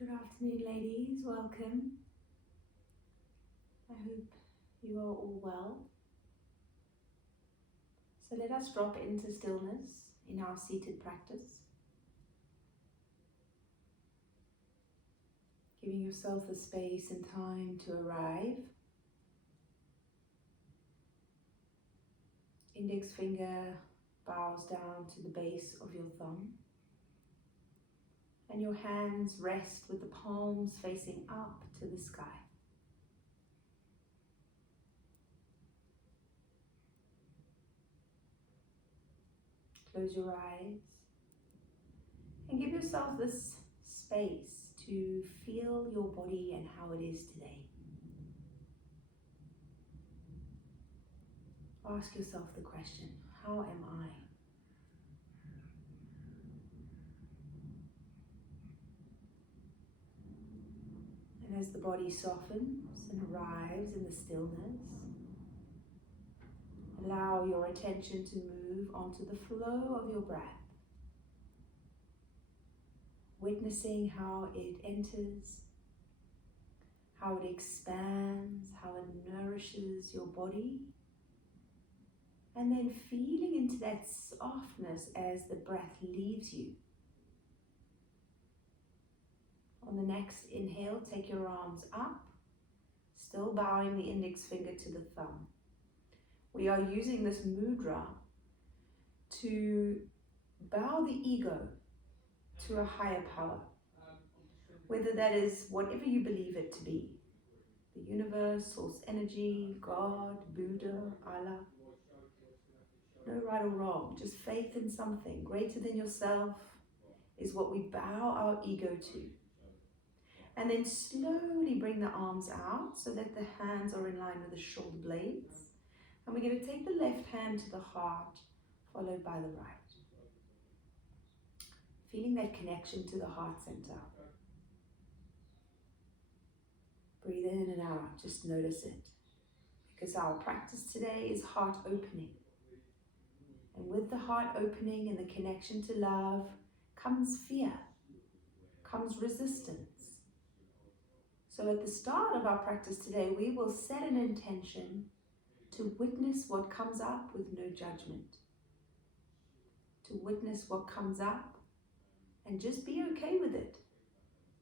Good afternoon, ladies. Welcome. I hope you are all well. So let us drop into stillness in our seated practice, giving yourself the space and time to arrive. Index finger bows down to the base of your thumb, and your hands rest with the palms facing up to the sky. Close your eyes and give yourself this space to feel your body and how it is today. Ask yourself the question, how am I? And as the body softens and arrives in the stillness, allow your attention to move onto the flow of your breath, witnessing how it enters, how it expands, how it nourishes your body, and then feeling into that softness as the breath leaves you. On the next inhale, take your arms up, still bowing the index finger to the thumb. We are using this mudra to bow the ego to a higher power, whether that is whatever you believe it to be, the universe, source energy, God, Buddha, Allah. No right or wrong, just faith in something greater than yourself is what we bow our ego to. And then slowly bring the arms out so that the hands are in line with the shoulder blades. And we're going to take the left hand to the heart, followed by the right. Feeling that connection to the heart center. Breathe in and out, just notice it. Because our practice today is heart opening. And with the heart opening and the connection to love comes fear, comes resistance. So at the start of our practice today, we will set an intention to witness what comes up with no judgment. To witness what comes up and just be okay with it,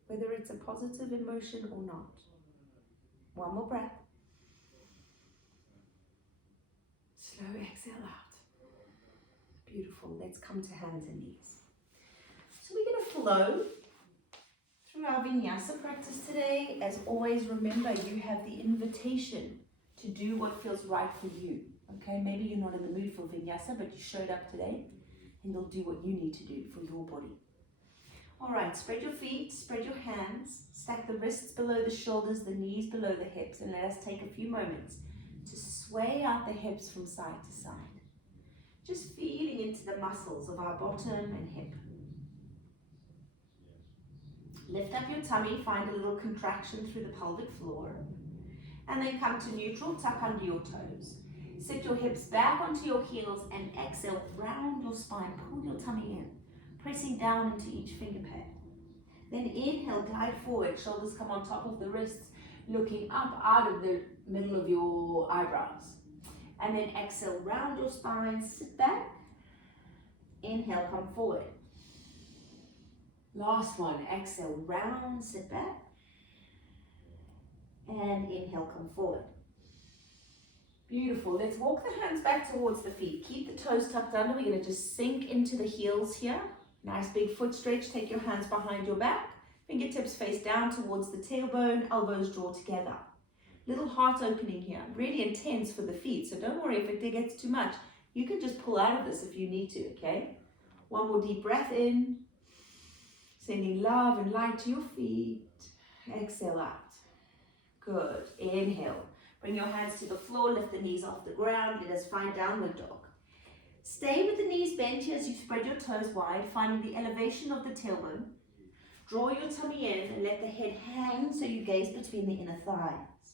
whether it's a positive emotion or not. One more breath. Slow exhale out. Beautiful. Let's come to hands and knees. So we're going to flow through our Vinyasa practice today. As always, remember you have the invitation to do what feels right for you. Okay, maybe you're not in the mood for Vinyasa, but you showed up today and you'll do what you need to do for your body. All right, spread your feet, spread your hands, stack the wrists below the shoulders, the knees below the hips, and let us take a few moments to sway out the hips from side to side. Just feeling into the muscles of our bottom and hip. Lift up your tummy, find a little contraction through the pelvic floor, and then come to neutral, tuck under your toes. Sit your hips back onto your heels and exhale, round your spine, pull your tummy in, pressing down into each finger pad. Then inhale, glide forward, shoulders come on top of the wrists, looking up out of the middle of your eyebrows. And then exhale, round your spine, sit back, inhale, come forward. Last one, exhale, round, sit back, and inhale, come forward. Beautiful. Let's walk the hands back towards the feet. Keep the toes tucked under. We're going to just sink into the heels here. Nice big foot stretch. Take your hands behind your back. Fingertips face down towards the tailbone. Elbows draw together. Little heart opening here. Really intense for the feet. So don't worry if it gets too much. You can just pull out of this if you need to, okay? One more deep breath in. Sending love and light to your feet. Exhale out. Good. Inhale. Bring your hands to the floor. Lift the knees off the ground. Let us find downward dog. Stay with the knees bent here as you spread your toes wide, finding the elevation of the tailbone. Draw your tummy in and let the head hang so you gaze between the inner thighs.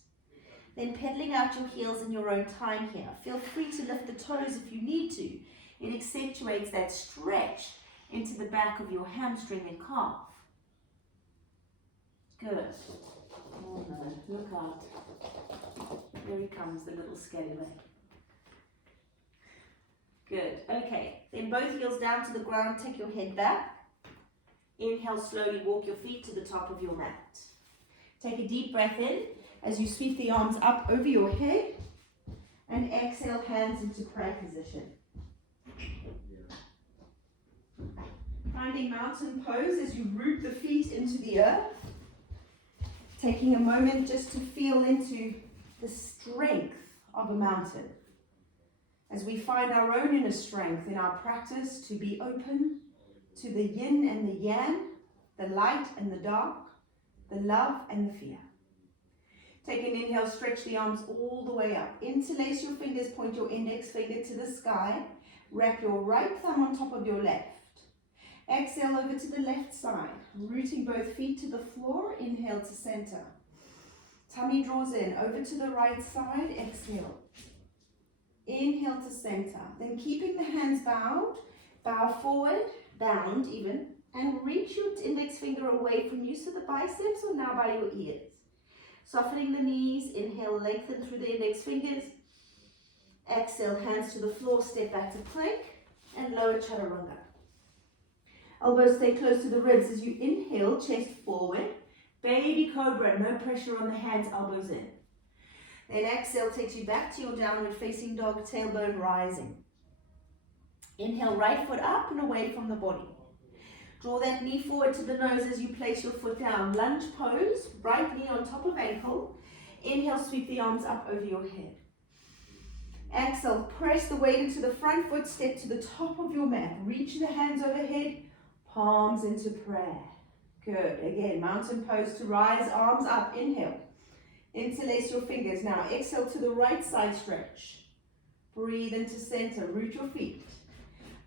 Then pedaling out your heels in your own time here. Feel free to lift the toes if you need to. It accentuates that stretch into the back of your hamstring and calf. Good. Oh no, look out. Here he comes, the little scallywag. Good. Okay. Then both heels down to the ground. Take your head back. Inhale, slowly walk your feet to the top of your mat. Take a deep breath in as you sweep the arms up over your head. And exhale, hands into prayer position. Finding mountain pose as you root the feet into the earth. Taking a moment just to feel into the strength of a mountain. As we find our own inner strength in our practice to be open to the yin and the yang, the light and the dark, the love and the fear. Take an inhale, stretch the arms all the way up. Interlace your fingers, point your index finger to the sky. Wrap your right thumb on top of your left. Exhale over to the left side, rooting both feet to the floor. Inhale to center. Tummy draws in, over to the right side. Exhale. Inhale to center. Then keeping the hands bowed, bow forward, bound even, and reach your index finger away from you, so the biceps are now by your ears. Softening the knees, inhale, lengthen through the index fingers. Exhale, hands to the floor, step back to plank, and lower chaturanga. Elbows stay close to the ribs as you inhale, chest forward. Baby cobra, no pressure on the hands, elbows in. Then exhale takes you back to your downward facing dog, tailbone rising. Inhale, right foot up and away from the body. Draw that knee forward to the nose as you place your foot down. Lunge pose, right knee on top of ankle. Inhale, sweep the arms up over your head. Exhale, press the weight into the front foot, step to the top of your mat. Reach the hands overhead, palms into prayer. Good. Again, mountain pose to rise, arms up. Inhale. Interlace your fingers. Now exhale to the right side stretch. Breathe into center. Root your feet.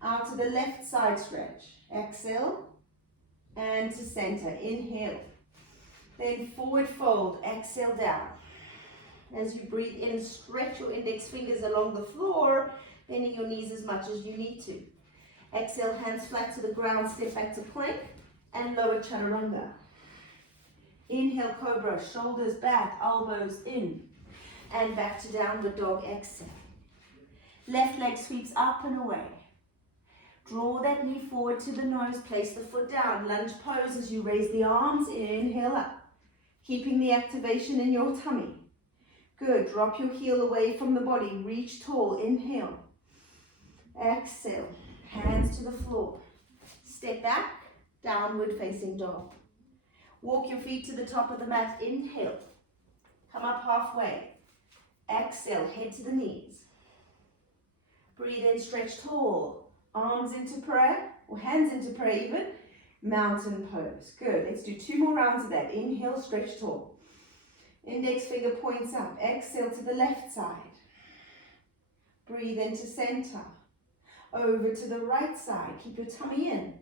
Out to the left side stretch. Exhale. And to center. Inhale. Then forward fold. Exhale down. As you breathe in, stretch your index fingers along the floor, bending your knees as much as you need to. Exhale, hands flat to the ground, step back to plank, and lower chaturanga. Inhale, cobra, shoulders back, elbows in, and back to downward dog. Exhale. Left leg sweeps up and away. Draw that knee forward to the nose, place the foot down, lunge pose as you raise the arms, inhale up, keeping the activation in your tummy. Good, drop your heel away from the body, reach tall, inhale. Exhale, hands to the floor. Step back, downward facing dog. Walk your feet to the top of the mat, inhale. Come up halfway. Exhale, head to the knees. Breathe in, stretch tall. Arms into prayer, or hands into prayer even. Mountain pose. Good, let's do 2 more rounds of that. Inhale, stretch tall. Index finger points up. Exhale to the left side. Breathe into center. Over to the right side. Keep your tummy in.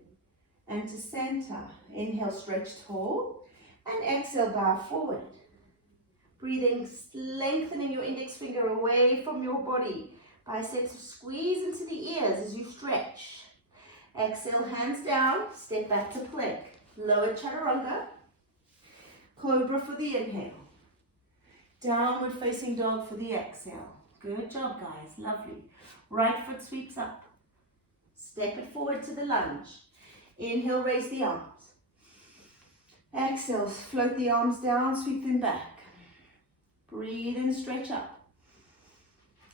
And to center. Inhale, stretch tall. And exhale, bow forward. Breathing, lengthening your index finger away from your body. Biceps squeeze into the ears as you stretch. Exhale, hands down. Step back to plank. Lower chaturanga. Cobra for the inhale. Downward facing dog for the exhale. Good job, guys. Lovely. Right foot sweeps up. Step it forward to the lunge. Inhale, raise the arms. Exhale, float the arms down, sweep them back. Breathe and stretch up.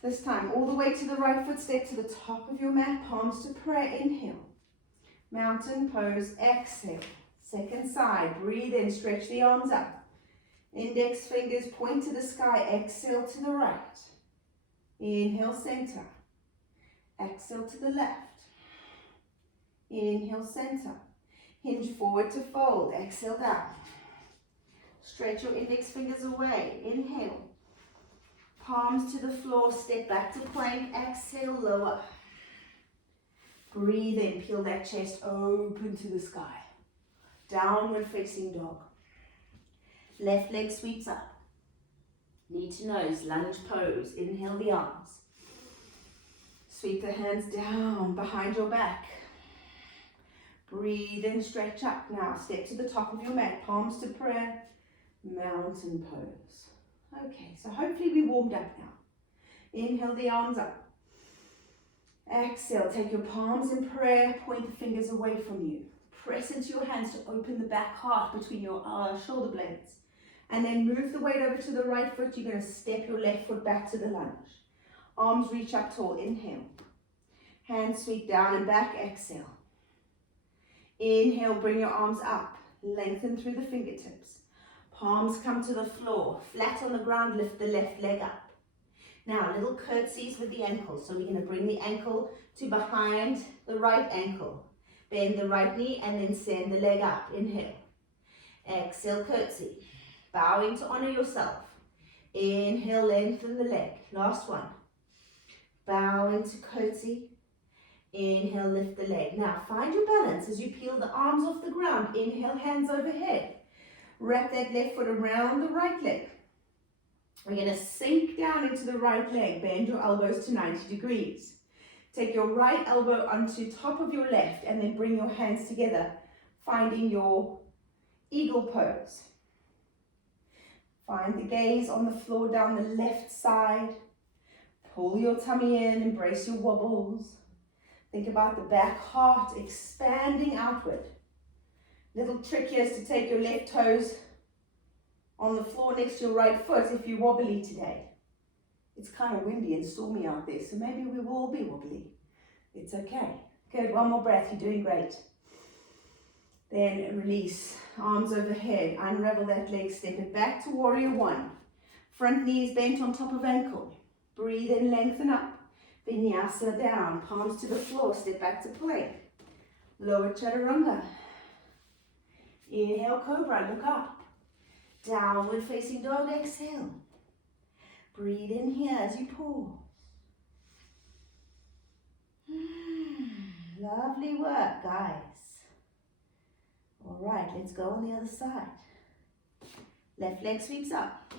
This time, all the way to the right foot, step to the top of your mat, palms to prayer. Inhale. Mountain pose, exhale. Second side, breathe in, stretch the arms up. Index fingers point to the sky, exhale to the right. Inhale, center. Exhale to the left. Inhale, center. Hinge forward to fold, exhale down. Stretch your index fingers away, inhale. Palms to the floor, step back to plank, exhale, lower. Breathe in, peel that chest open to the sky. Downward facing dog. Left leg sweeps up. Knee to nose, lunge pose. Inhale the arms. Sweep the hands down behind your back. Breathe in, stretch up. Now step to the top of your mat, palms to prayer, mountain pose. Okay, so hopefully we warmed up now. Inhale the arms up. Exhale, take your palms in prayer, point the fingers away from you. Press into your hands to open the back heart between your shoulder blades. And then move the weight over to the right foot. You're going to step your left foot back to the lunge. Arms reach up tall, inhale. Hands sweep down and back, exhale. Inhale, bring your arms up. Lengthen through the fingertips. Palms come to the floor. Flat on the ground, lift the left leg up. Now, little curtsies with the ankle. So we're going to bring the ankle to behind the right ankle. Bend the right knee and then send the leg up. Inhale. Exhale, curtsy. Bowing to honor yourself. Inhale, lengthen the leg. Last one. Bowing to curtsy. Inhale, lift the leg. Now, find your balance as you peel the arms off the ground. Inhale, hands overhead. Wrap that left foot around the right leg. We're going to sink down into the right leg. Bend your elbows to 90 degrees. Take your right elbow onto top of your left and then bring your hands together, finding your eagle pose. Find the gaze on the floor down the left side. Pull your tummy in, embrace your wobbles. Think about the back heart expanding outward. Little trick here is to take your left toes on the floor next to your right foot if you're wobbly today. It's kind of windy and stormy out there, so maybe we will all be wobbly. It's okay. Good, one more breath, you're doing great. Then release, arms overhead, unravel that leg, step it back to warrior one. Front knee is bent on top of ankle. Breathe in, lengthen up. Vinyasa down, palms to the floor, step back to plank. Lower chaturanga. Inhale, cobra, look up. Downward facing dog, exhale. Breathe in here as you pause. Lovely work, guys. All right, let's go on the other side. Left leg sweeps up.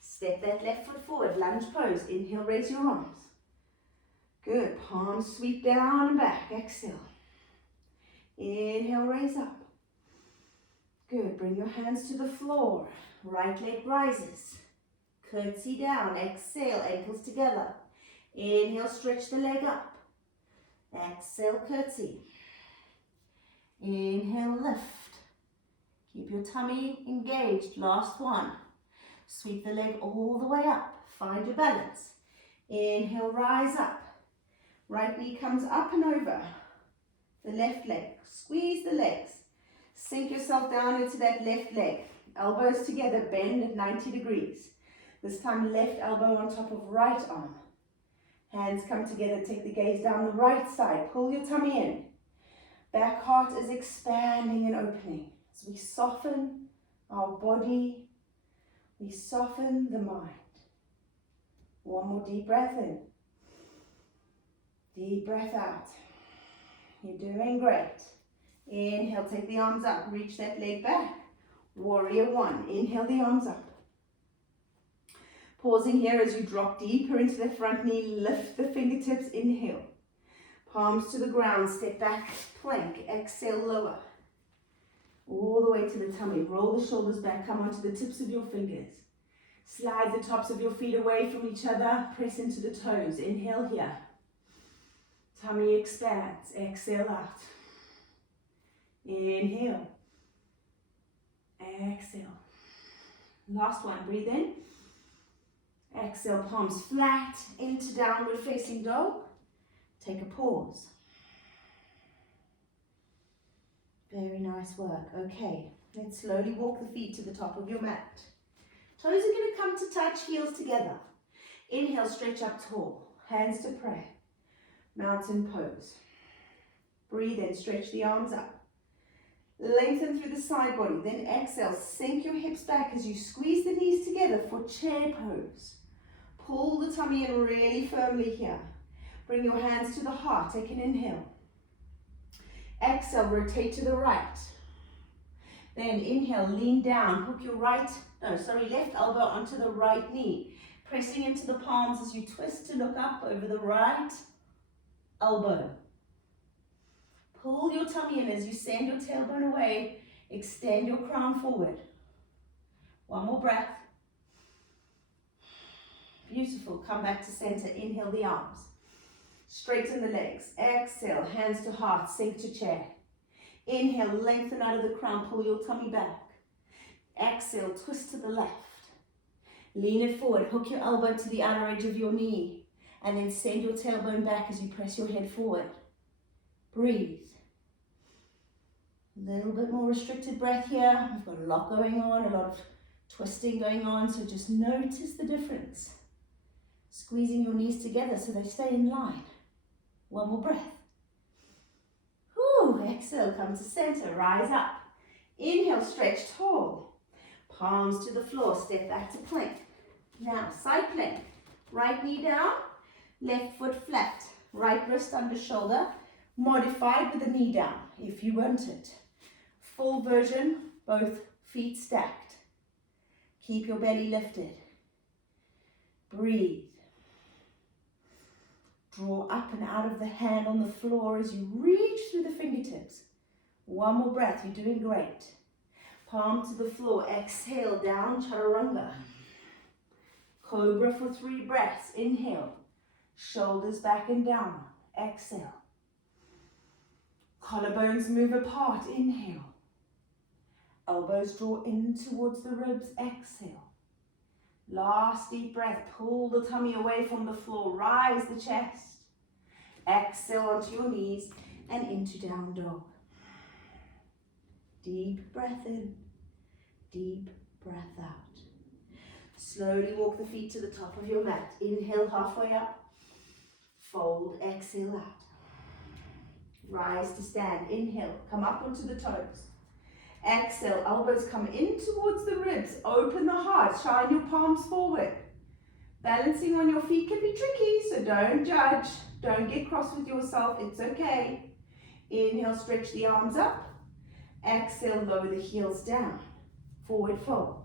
Step that left foot forward, lunge pose. Inhale, raise your arms. Good, palms sweep down and back, exhale. Inhale, raise up. Good, bring your hands to the floor. Right leg rises. Curtsy down, exhale, ankles together. Inhale, stretch the leg up. Exhale, curtsy. Inhale, lift. Keep your tummy engaged, last one. Sweep the leg all the way up. Find your balance. Inhale, rise up. Right knee comes up and over. The left leg. Squeeze the legs. Sink yourself down into that left leg. Elbows together, bend at 90 degrees. This time, left elbow on top of right arm. Hands come together, take the gaze down the right side. Pull your tummy in. Back heart is expanding and opening. As we soften our body, we soften the mind. One more deep breath in. Deep breath out. You're doing great. Inhale, take the arms up, reach that leg back. Warrior one. Inhale the arms up. Pausing here as you drop deeper into the front knee, lift the fingertips, inhale. Palms to the ground, step back, plank, exhale, lower. All the way to the tummy, roll the shoulders back, come onto the tips of your fingers. Slide the tops of your feet away from each other, press into the toes, inhale here. Tummy expands, exhale out. Inhale, exhale. Last one, breathe in. Exhale, palms flat into downward facing dog. Take a pause. Very nice work. Okay, let's slowly walk the feet to the top of your mat. Toes are going to come to touch, heels together. Inhale, stretch up tall. Hands to prayer. Mountain pose. Breathe in, stretch the arms up. Lengthen through the side body. Then exhale, sink your hips back as you squeeze the knees together for chair pose. Pull the tummy in really firmly here. Bring your hands to the heart. Take an inhale. Exhale, rotate to the right. Then inhale, lean down. Hook your left elbow onto the right knee. Pressing into the palms as you twist to look up over the right elbow. Pull your tummy in as you send your tailbone away. Extend your crown forward. One more breath. Beautiful. Come back to center. Inhale the arms. Straighten the legs. Exhale, hands to heart, sink to chair. Inhale, lengthen out of the crown, pull your tummy back. Exhale, twist to the left. Lean it forward, hook your elbow to the outer edge of your knee, and then send your tailbone back as you press your head forward. Breathe. A little bit more restricted breath here. We've got a lot going on, a lot of twisting going on, so just notice the difference. Squeezing your knees together so they stay in line. One more breath. Whew, exhale, come to center, rise up. Inhale, stretch tall. Palms to the floor, step back to plank. Now, side plank. Right knee down, left foot flat. Right wrist under shoulder, modified with the knee down if you want it. Full version, both feet stacked. Keep your belly lifted. Breathe. Draw up and out of the hand on the floor as you reach through the fingertips. One more breath, you're doing great. Palm to the floor, exhale, down, chaturanga. Cobra for 3 breaths, inhale. Shoulders back and down, exhale. Collarbones move apart, inhale. Elbows draw in towards the ribs, exhale. Last deep breath, pull the tummy away from the floor, rise the chest. Exhale onto your knees and into down dog. Deep breath in, deep breath out. Slowly walk the feet to the top of your mat. Inhale halfway up, fold, exhale out. Rise to stand, inhale, come up onto the toes. Exhale, elbows come in towards the ribs, open the heart, shine your palms forward. Balancing on your feet can be tricky, so don't judge. Don't get cross with yourself, it's okay. Inhale, stretch the arms up. Exhale, lower the heels down. Forward fold.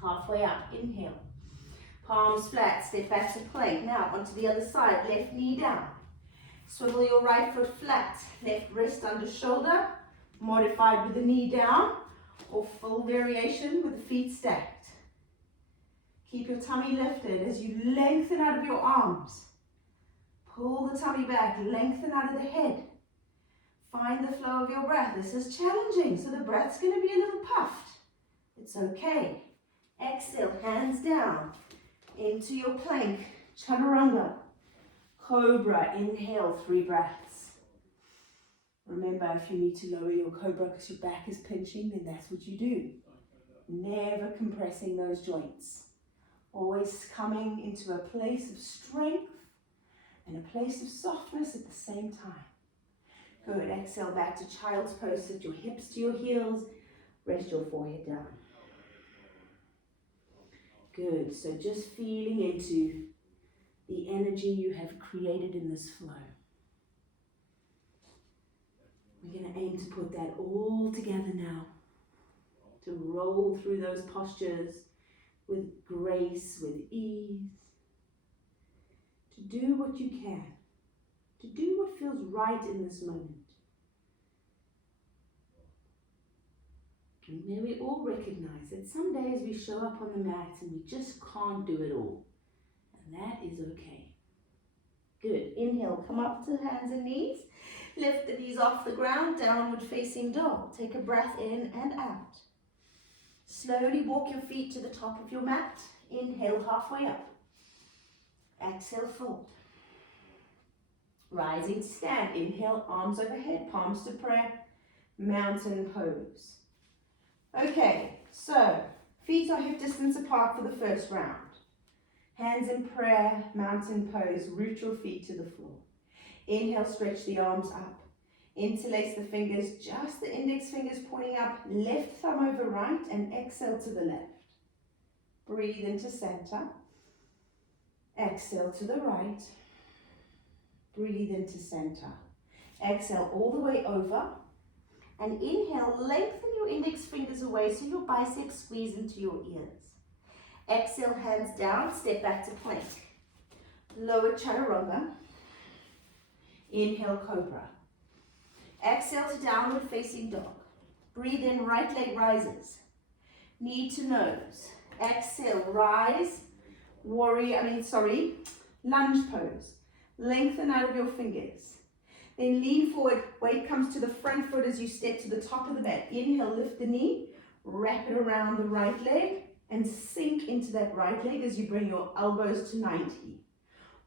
Halfway up, inhale. Palms flat, step back to plank. Now, onto the other side, left knee down. Swivel your right foot flat, left wrist under shoulder, modified with the knee down, or full variation with the feet stacked. Keep your tummy lifted as you lengthen out of your arms. Pull the tummy back, lengthen out of the head. Find the flow of your breath. This is challenging, so the breath's going to be a little puffed. It's okay. Exhale, hands down into your plank, chaturanga. Cobra, inhale, 3 breaths. Remember, if you need to lower your cobra because your back is pinching, then that's what you do. Never compressing those joints. Always coming into a place of strength and a place of softness at the same time. Good, exhale back to child's pose. Sit your hips to your heels. Rest your forehead down. Good, so just feeling into the energy you have created in this flow. We're going to aim to put that all together now. To roll through those postures with grace, with ease. To do what you can. To do what feels right in this moment. And may we all recognize that some days we show up on the mat and we just can't do it all. And that is okay. Good. Inhale, come up to hands and knees. Lift the knees off the ground, downward facing dog. Take a breath in and out. Slowly walk your feet to the top of your mat. Inhale, halfway up. Exhale, fold. Rising to stand. Inhale, arms overhead, palms to prayer, mountain pose. Okay, so feet are hip distance apart for the first round. Hands in prayer, mountain pose, root your feet to the floor. Inhale, stretch the arms up. Interlace the fingers, just the index fingers pointing up, left thumb over right, and exhale to the left. Breathe into center. Exhale to the right. Breathe into center. Exhale all the way over. And inhale, lengthen your index fingers away so your biceps squeeze into your ears. Exhale, hands down, step back to plank. Lower chaturanga. Inhale, cobra. Exhale to downward facing dog. Breathe in, right leg rises. Knee to nose. Exhale, rise. Lunge pose. Lengthen out of your fingers. Then lean forward, weight comes to the front foot as you step to the top of the mat. Inhale, lift the knee, wrap it around the right leg, and sink into that right leg as you bring your elbows to 90.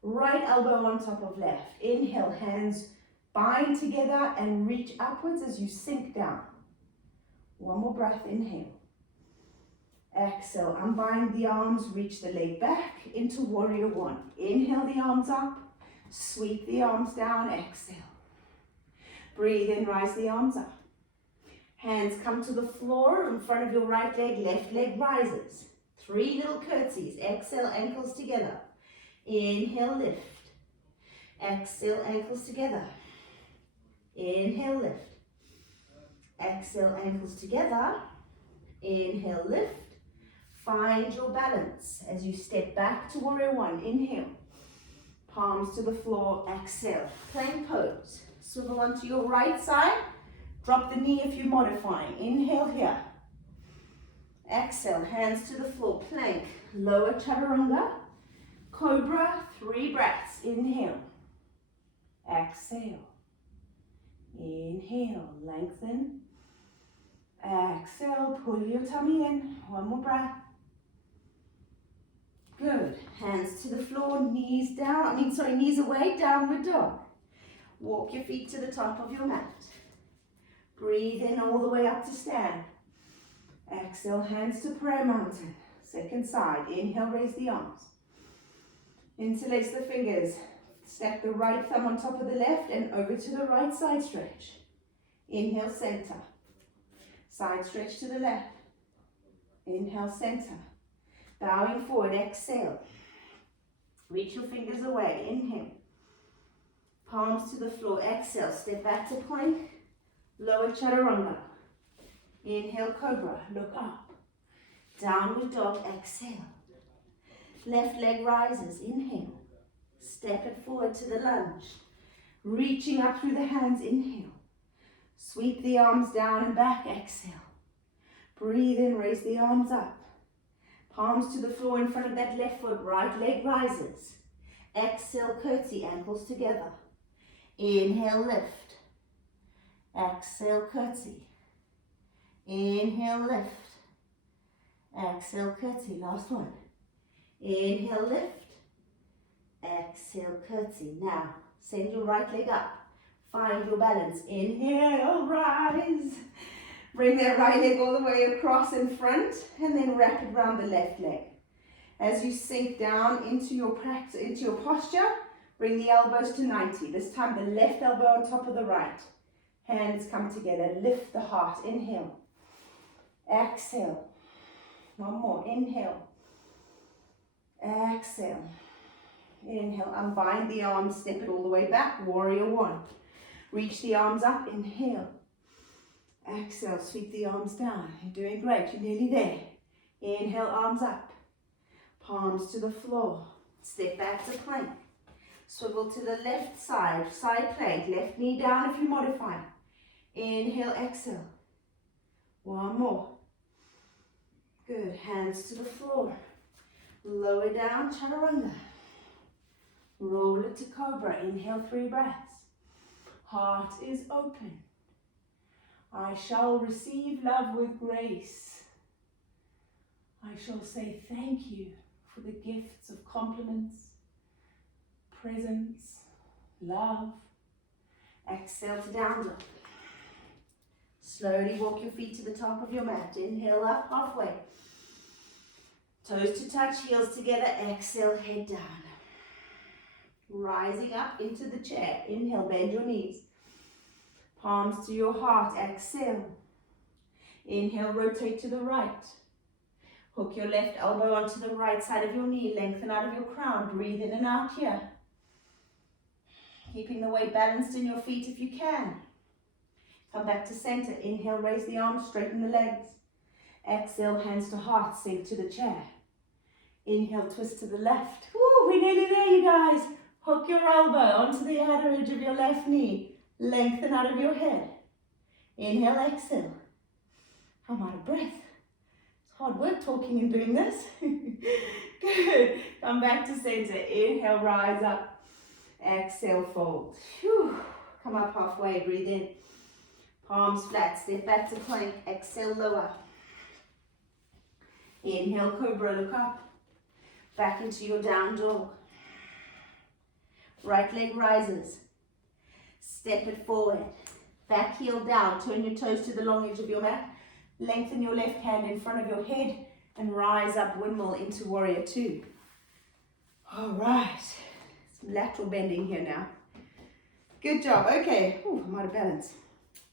Right elbow on top of left. Inhale, hands bind together and reach upwards as you sink down. One more breath, inhale. Exhale, unbind the arms, reach the leg back into warrior one. Inhale the arms up, sweep the arms down, exhale. Breathe in, rise the arms up. Hands come to the floor in front of your right leg, left leg rises. 3 little curtsies, exhale, ankles together. Inhale, lift. Exhale, ankles together. Inhale, lift. Exhale, ankles together. Inhale, lift. Find your balance as you step back to warrior one. Inhale. Palms to the floor. Exhale. Plank pose. Swivel onto your right side. Drop the knee if you're modifying. Inhale here. Exhale. Hands to the floor. Plank. Lower chaturanga. Cobra. 3 breaths. Inhale. Exhale. Inhale. Lengthen. Exhale. Pull your tummy in. One more breath. Good. Hands to the floor, knees down, knees away, downward dog. Walk your feet to the top of your mat. Breathe in all the way up to stand. Exhale, hands to prayer mountain. Second side. Inhale, raise the arms. Interlace the fingers. Stack the right thumb on top of the left and over to the right side stretch. Inhale, center. Side stretch to the left. Inhale, center. Bowing forward, exhale. Reach your fingers away, inhale. Palms to the floor, exhale. Step back to plank, lower chaturanga. Inhale, cobra, look up. Downward dog, exhale. Left leg rises, inhale. Step it forward to the lunge. Reaching up through the hands, inhale. Sweep the arms down and back, exhale. Breathe in, raise the arms up. Palms to the floor in front of that left foot, right leg rises. Exhale, curtsy, ankles together. Inhale, lift. Exhale, curtsy. Inhale, lift. Exhale, curtsy. Last one. Inhale, lift. Exhale, curtsy. Now, send your right leg up. Find your balance. Inhale, rise. Bring that right leg all the way across in front and then wrap it around the left leg. As you sink down into your posture, bring the elbows to 90. This time the left elbow on top of the right. Hands come together. Lift the heart. Inhale. Exhale. One more. Inhale. Exhale. Inhale. Unbind the arms. Step it all the way back. Warrior one. Reach the arms up. Inhale. Exhale, sweep the arms down. You're doing great, you're nearly there. Inhale, arms up. Palms to the floor. Step back to plank. Swivel to the left side, side plank. Left knee down if you modify. Inhale, exhale. One more. Good, hands to the floor. Lower down, chaturanga. Roll it to cobra. Inhale, 3 breaths. Heart is open. I shall receive love with grace. I shall say thank you for the gifts of compliments, presence, love. Exhale to down dog. Slowly walk your feet to the top of your mat. Inhale up halfway. Toes to touch, heels together. Exhale, head down. Rising up into the chair. Inhale, bend your knees. Palms to your heart, exhale. Inhale, rotate to the right. Hook your left elbow onto the right side of your knee. Lengthen out of your crown. Breathe in and out here. Keeping the weight balanced in your feet if you can. Come back to center. Inhale, raise the arms, straighten the legs. Exhale, hands to heart, sink to the chair. Inhale, twist to the left. Woo, we're nearly there, you guys. Hook your elbow onto the outer edge of your left knee. Lengthen out of your head. Inhale, exhale. I'm out of breath. It's hard work talking and doing this. Good. Come back to center. Inhale, rise up. Exhale, fold. Whew. Come up halfway, breathe in. Palms flat, step back to plank. Exhale, lower. Inhale, cobra, look up. Back into your down dog. Right leg rises. Step it forward. Back heel down. Turn your toes to the long edge of your mat. Lengthen your left hand in front of your head and rise up, windmill into warrior two. All right. Some lateral bending here now. Good job. Okay. Ooh, I'm out of balance.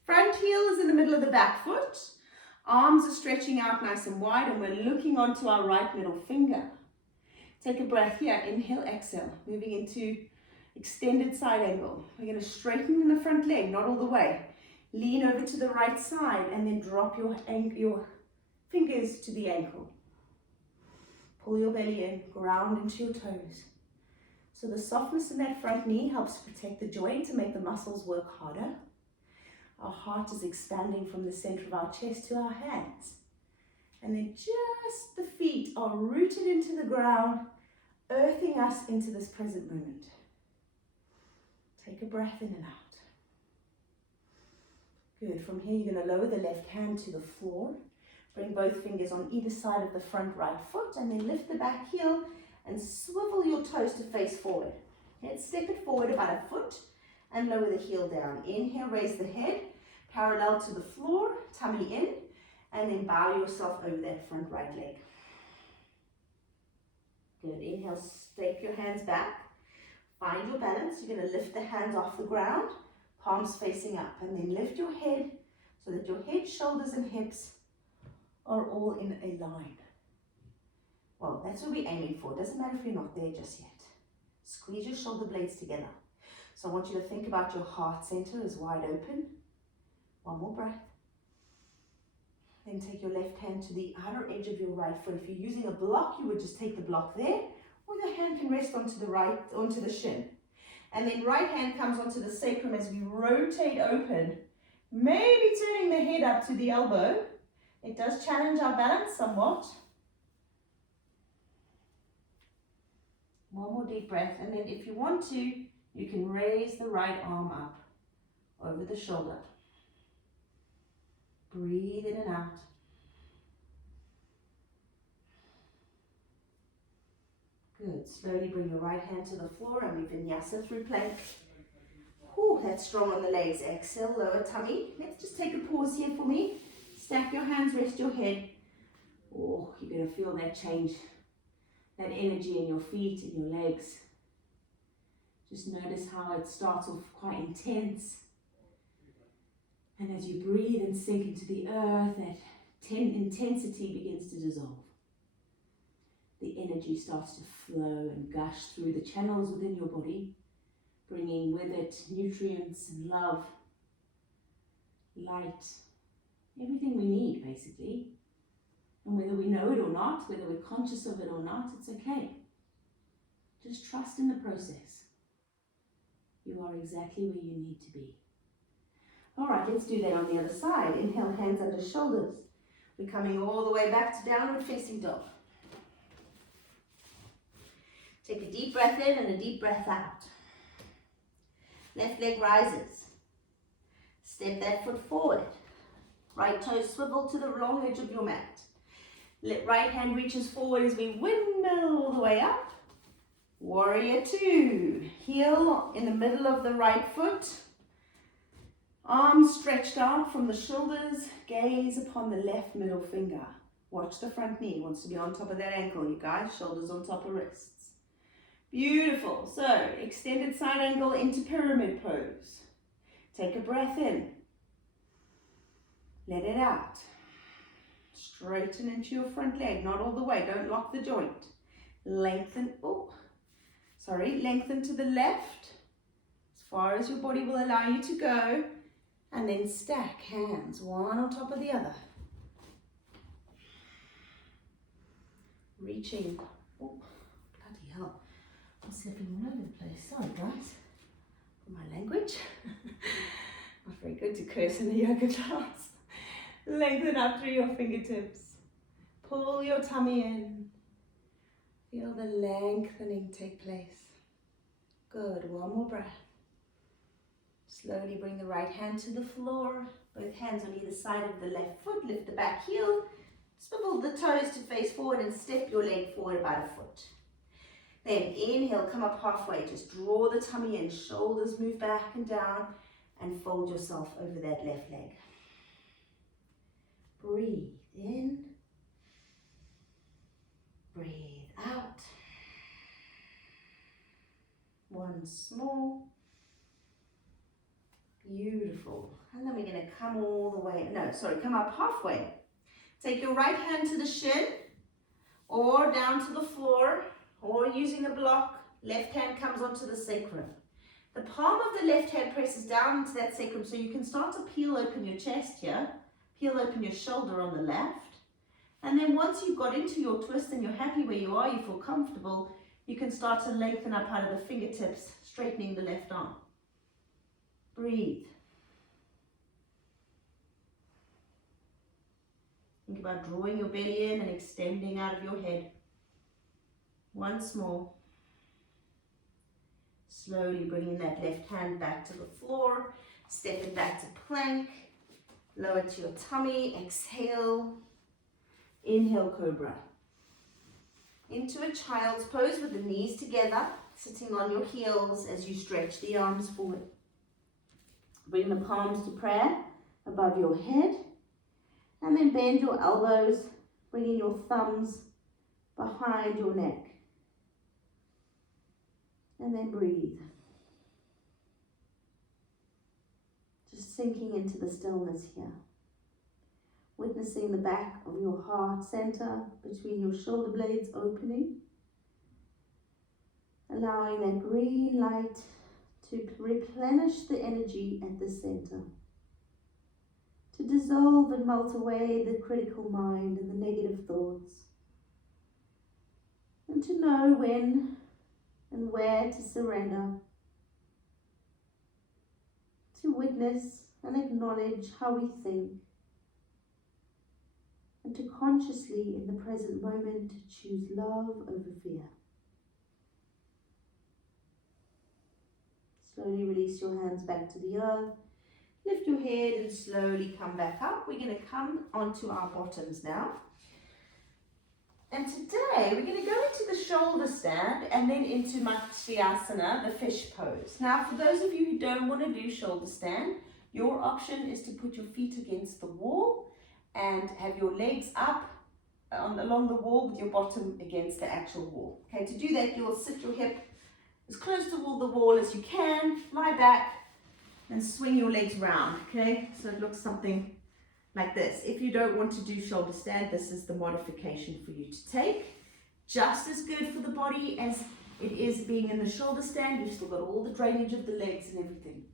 Front heel is in the middle of the back foot. Arms are stretching out nice and wide, and we're looking onto our right middle finger. Take a breath here. Inhale, exhale. Moving into extended side angle. We're going to straighten in the front leg, not all the way. Lean over to the right side and then drop your fingers to the ankle. Pull your belly in, ground into your toes. So the softness in that front knee helps protect the joint to make the muscles work harder. Our heart is expanding from the center of our chest to our hands. And then just the feet are rooted into the ground, earthing us into this present moment. Take a breath in and out. Good. From here, you're going to lower the left hand to the floor. Bring both fingers on either side of the front right foot, and then lift the back heel and swivel your toes to face forward. Okay, step it forward about a foot and lower the heel down. Inhale, raise the head parallel to the floor, tummy in, and then bow yourself over that front right leg. Good. Inhale, step your hands back. Find your balance. You're going to lift the hands off the ground, palms facing up, and then lift your head so that your head, shoulders, and hips are all in a line. Well, that's what we're aiming for. Doesn't matter if you're not there just yet. Squeeze your shoulder blades together. So I want you to think about your heart center as wide open. One more breath. Then take your left hand to the outer edge of your right foot. If you're using a block, you would just take the block there, or the hand can rest onto the right, onto the shin. And then right hand comes onto the sacrum as we rotate open, maybe turning the head up to the elbow. It does challenge our balance somewhat. One more deep breath, and then if you want to, you can raise the right arm up over the shoulder. Breathe in and out. Good. Slowly bring your right hand to the floor and we vinyasa through plank. Whew, that's strong on the legs. Exhale, lower tummy. Let's just take a pause here for me. Stack your hands, rest your head. Oh, you're going to feel that change, that energy in your feet, in your legs. Just notice how it starts off quite intense. And as you breathe and sink into the earth, that intensity begins to dissolve. The energy starts to flow and gush through the channels within your body, bringing with it nutrients and love, light, everything we need basically. And whether we know it or not, whether we're conscious of it or not, it's okay. Just trust in the process. You are exactly where you need to be. All right, let's do that on the other side. Inhale, hands under shoulders. We're coming all the way back to downward facing dog. Take a deep breath in and a deep breath out. Left leg rises. Step that foot forward. Right toe swivel to the long edge of your mat. Right hand reaches forward as we windmill all the way up. Warrior two. Heel in the middle of the right foot. Arms stretched out from the shoulders. Gaze upon the left middle finger. Watch the front knee. Wants to be on top of that ankle, you guys. Shoulders on top of wrists. Beautiful. So, extended side angle into pyramid pose. Take a breath in. Let it out. Straighten into your front leg, not all the way. Don't lock the joint. Lengthen, lengthen to the left, as far as your body will allow you to go. And then stack hands, one on top of the other. Reaching, oh, bloody hell. I'm slipping all over the place. Sorry, guys. My language. Not very good to curse in the yoga class. Lengthen up through your fingertips. Pull your tummy in. Feel the lengthening take place. Good, one more breath. Slowly bring the right hand to the floor. Both hands on either side of the left foot. Lift the back heel. Swivel the toes to face forward and step your leg forward about a foot. Then inhale, come up halfway. Just draw the tummy in. Shoulders move back and down. And fold yourself over that left leg. Breathe in. Breathe out. Once more. Beautiful. And then we're going to come all the way, come up halfway. Take your right hand to the shin or down to the floor or using a block. Left hand comes onto the sacrum. The palm of the left hand presses down into that sacrum so you can start to peel open your chest here. Peel open your shoulder on the left. And then once you've got into your twist and you're happy where you are, you feel comfortable, you can start to lengthen up out of the fingertips, straightening the left arm. Breathe. Think about drawing your belly in and extending out of your head. Once more. Slowly bringing that left hand back to the floor, stepping back to plank, lower to your tummy, exhale, inhale cobra. Into a child's pose with the knees together, sitting on your heels as you stretch the arms forward. Bring the palms to prayer above your head, and then bend your elbows, bringing your thumbs behind your neck. And then breathe. Just sinking into the stillness here. Witnessing the back of your heart center between your shoulder blades opening. Allowing that green light to replenish the energy at the center. To dissolve and melt away the critical mind and the negative thoughts. And to know when and where to surrender, to witness and acknowledge how we think, and to consciously in the present moment choose love over fear. Slowly release your hands back to the earth, lift your head and slowly come back up. We're going to come onto our bottoms now. And today we're going to go into the shoulder stand and then into Matsyasana, the fish pose. Now for those of you who don't want to do shoulder stand, your option is to put your feet against the wall and have your legs up along the wall with your bottom against the actual wall. Okay, to do that you'll sit your hip as close to the wall as you can, lie back and swing your legs round. Okay, so it looks something like this. If you don't want to do shoulder stand, this is the modification for you to take. Just as good for the body as it is being in the shoulder stand. You've still got all the drainage of the legs and everything.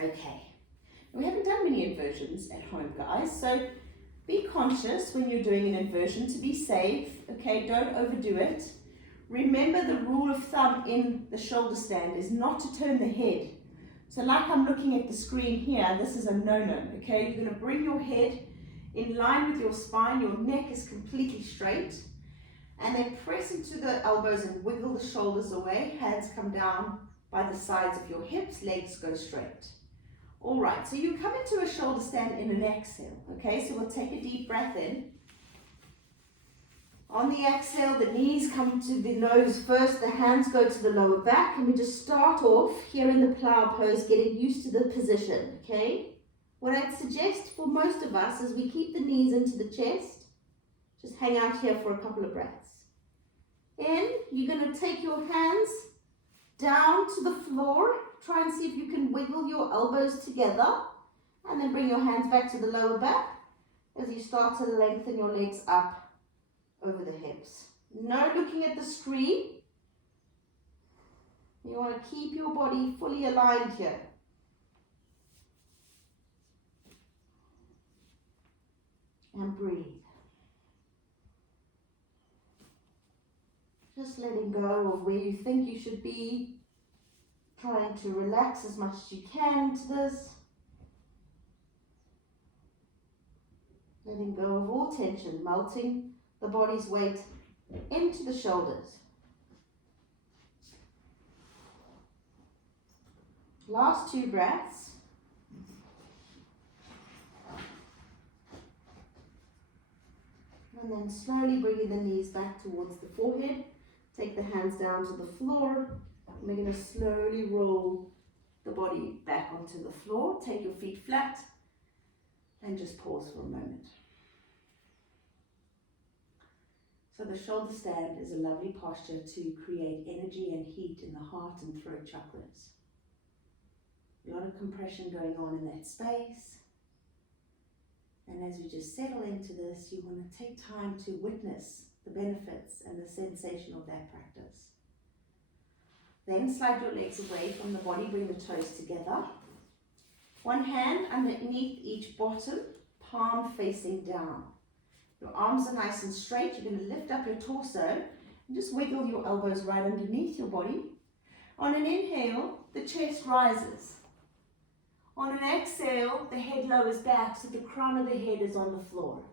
Okay, we haven't done many inversions at home, guys, so be conscious when you're doing an inversion to be safe. Okay, don't overdo it. Remember the rule of thumb in the shoulder stand is not to turn the head. So like I'm looking at the screen here, this is a no-no, okay? You're going to bring your head in line with your spine, your neck is completely straight, and then press into the elbows and wiggle the shoulders away, hands come down by the sides of your hips, legs go straight. All right, so you come into a shoulder stand in an exhale, okay? So we'll take a deep breath in. On the exhale, the knees come to the nose first, the hands go to the lower back, and we just start off here in the plow pose, getting used to the position, okay? What I'd suggest for most of us is we keep the knees into the chest, just hang out here for a couple of breaths. Then you're going to take your hands down to the floor, try and see if you can wiggle your elbows together, and then bring your hands back to the lower back as you start to lengthen your legs up over the hips. No looking at the screen. You want to keep your body fully aligned here. And breathe. Just letting go of where you think you should be. Trying to relax as much as you can into this. Letting go of all tension, melting the body's weight into the shoulders. Last 2 breaths. And then slowly bringing the knees back towards the forehead. Take the hands down to the floor. And we're going to slowly roll the body back onto the floor. Take your feet flat and just pause for a moment. So the shoulder stand is a lovely posture to create energy and heat in the heart and throat chakras. A lot of compression going on in that space. And as we just settle into this, you want to take time to witness the benefits and the sensation of that practice. Then slide your legs away from the body, bring the toes together. One hand underneath each bottom, palm facing down. Your arms are nice and straight. You're going to lift up your torso and just wiggle your elbows right underneath your body. On an inhale, the chest rises. On an exhale, the head lowers back so the crown of the head is on the floor.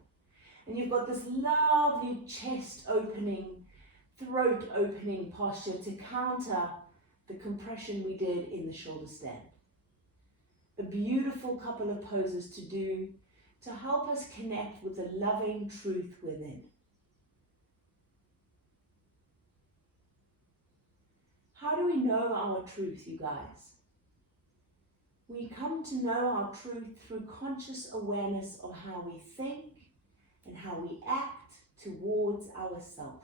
And you've got this lovely chest opening, throat opening posture to counter the compression we did in the shoulder stand. A beautiful couple of poses to do to help us connect with the loving truth within. How do we know our truth, you guys? We come to know our truth through conscious awareness of how we think and how we act towards ourselves.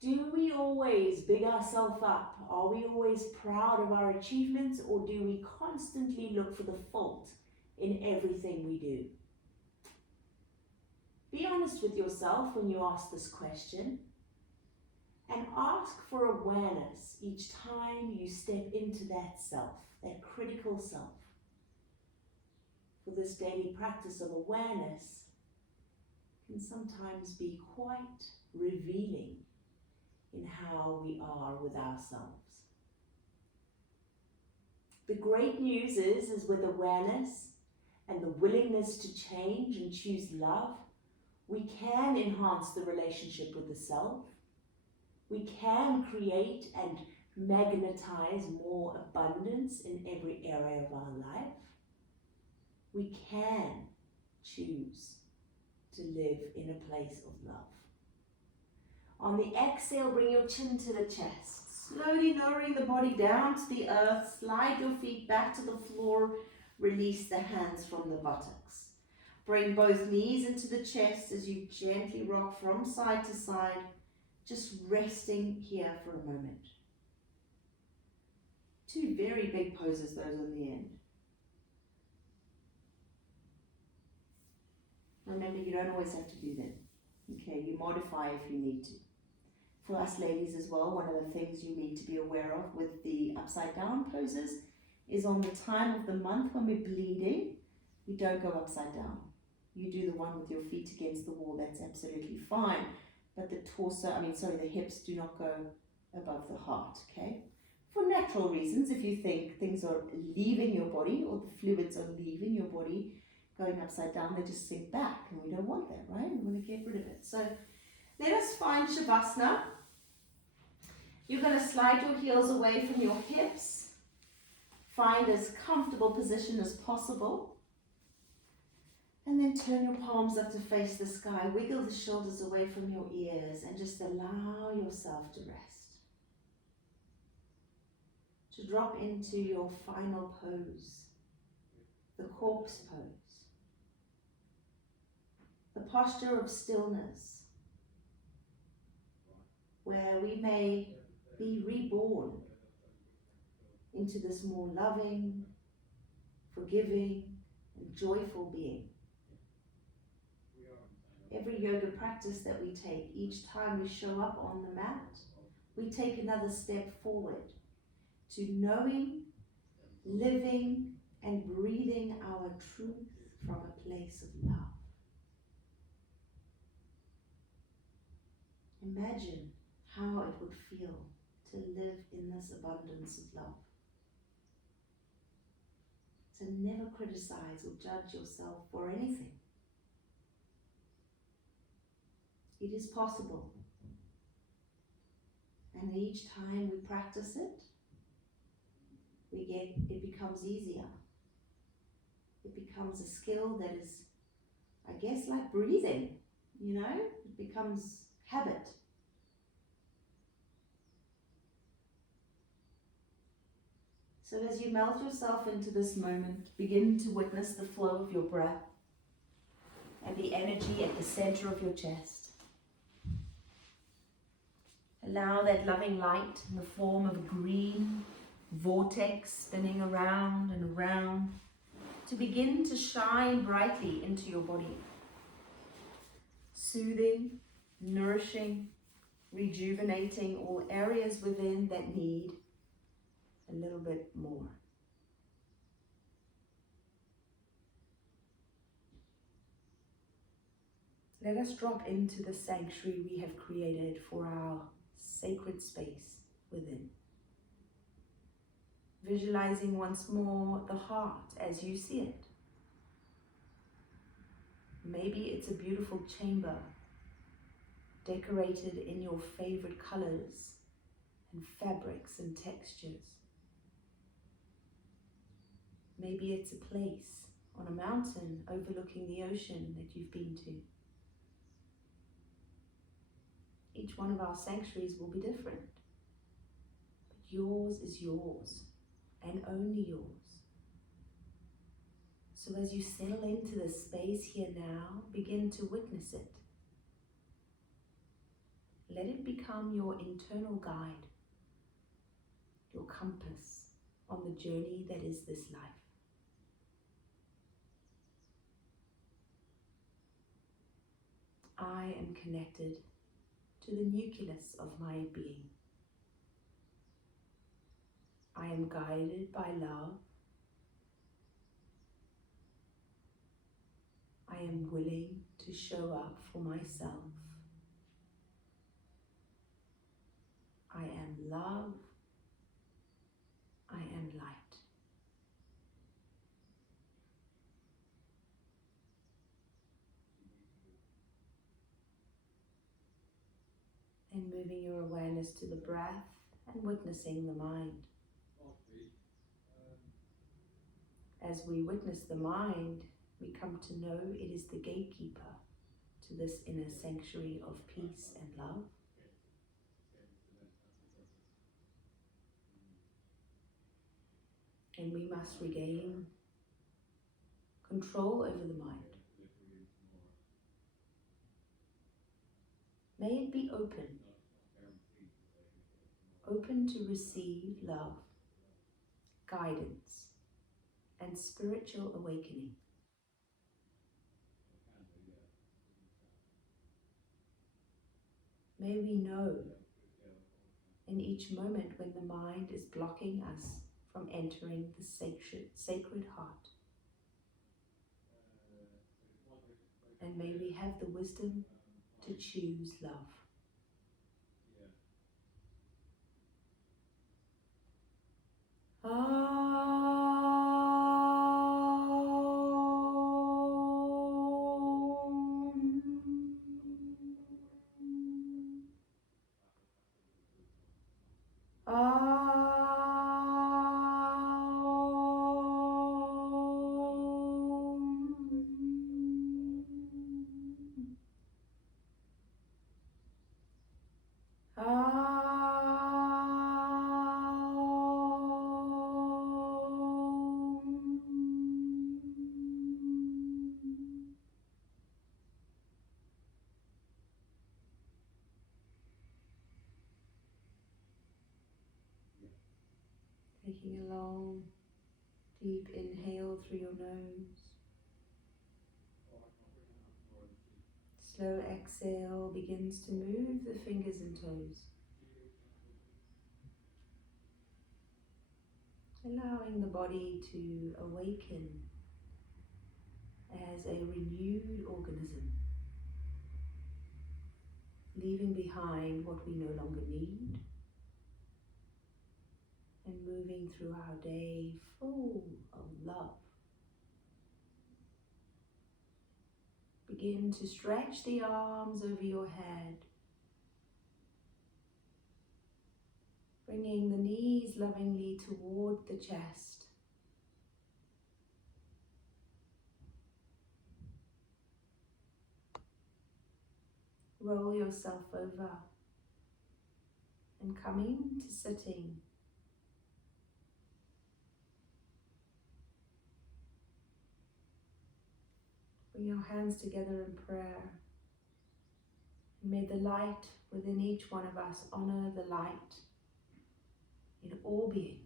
Do we always big ourselves up? Are we always proud of our achievements, or do we constantly look for the fault in everything we do? Be honest with yourself when you ask this question, and ask for awareness each time you step into that self, that critical self. For this daily practice of awareness can sometimes be quite revealing in how we are with ourselves. The great news is with awareness and the willingness to change and choose love, we can enhance the relationship with the self. We can create and magnetize more abundance in every area of our life. We can choose to live in a place of love. On the exhale, bring your chin to the chest. Slowly lowering the body down to the earth. Slide your feet back to the floor. Release the hands from the buttocks. Bring both knees into the chest as you gently rock from side to side. Just resting here for a moment. 2 very big poses, those on the end. Remember, you don't always have to do them. Okay, you modify if you need to. For us ladies as well, one of the things you need to be aware of with the upside down poses is on the time of the month when we're bleeding, you don't go upside down. You do the one with your feet against the wall, that's absolutely fine. But the torso, the hips do not go above the heart, okay? For natural reasons, if you think things are leaving your body or the fluids are leaving your body, going upside down, they just sink back, and we don't want that, right? We want to get rid of it. So let us find Shavasana. You're going to slide your heels away from your hips. Find as comfortable position as possible. And then turn your palms up to face the sky. Wiggle the shoulders away from your ears and just allow yourself to rest. To drop into your final pose, the corpse pose. The posture of stillness, where we may be reborn into this more loving, forgiving, and joyful being. Every yoga practice that we take, each time we show up on the mat, we take another step forward to knowing, living, and breathing our truth from a place of love. Imagine how it would feel to live in this abundance of love. So never criticize or judge yourself for anything. It is possible. And each time we practice it, it becomes easier. It becomes a skill that is, I guess, like breathing, you know? It becomes habit. So as you melt yourself into this moment, begin to witness the flow of your breath and the energy at the center of your chest. Allow that loving light in the form of a green vortex spinning around and around to begin to shine brightly into your body. Soothing, nourishing, rejuvenating all areas within that need a little bit more. Let us drop into the sanctuary we have created for our sacred space within. Visualizing once more the heart as you see it. Maybe it's a beautiful chamber decorated in your favorite colors and fabrics and textures. Maybe it's a place on a mountain overlooking the ocean that you've been to. Each one of our sanctuaries will be different, but yours is yours and only yours. So as you settle into this space here now, begin to witness it. Let it become your internal guide, your compass on the journey that is this life. I am connected to the nucleus of my being. I am guided by love. I am willing to show up for myself. I am love. I am light. And moving your awareness to the breath and witnessing the mind. As we witness the mind, we come to know it is the gatekeeper to this inner sanctuary of peace and love. And we must regain control over the mind. May it be open to receive love, guidance, and spiritual awakening. May we know in each moment when the mind is blocking us from entering the sacred heart. And may we have the wisdom to choose love. Taking a long, deep inhale through your nose. Slow exhale begins to move the fingers and toes. Allowing the body to awaken as a renewed organism. Leaving behind what we no longer need and moving through our day full of love. Begin to stretch the arms over your head, bringing the knees lovingly toward the chest. Roll yourself over and coming to sitting. Bring your hands together in prayer. May the light within each one of us honor the light in all beings.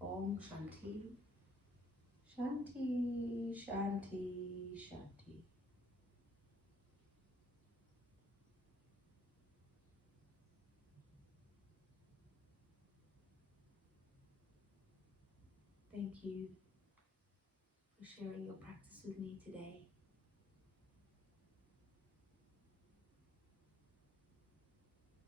Om Shanti, Shanti, Shanti, Shanti. Thank you for sharing your practice with me today.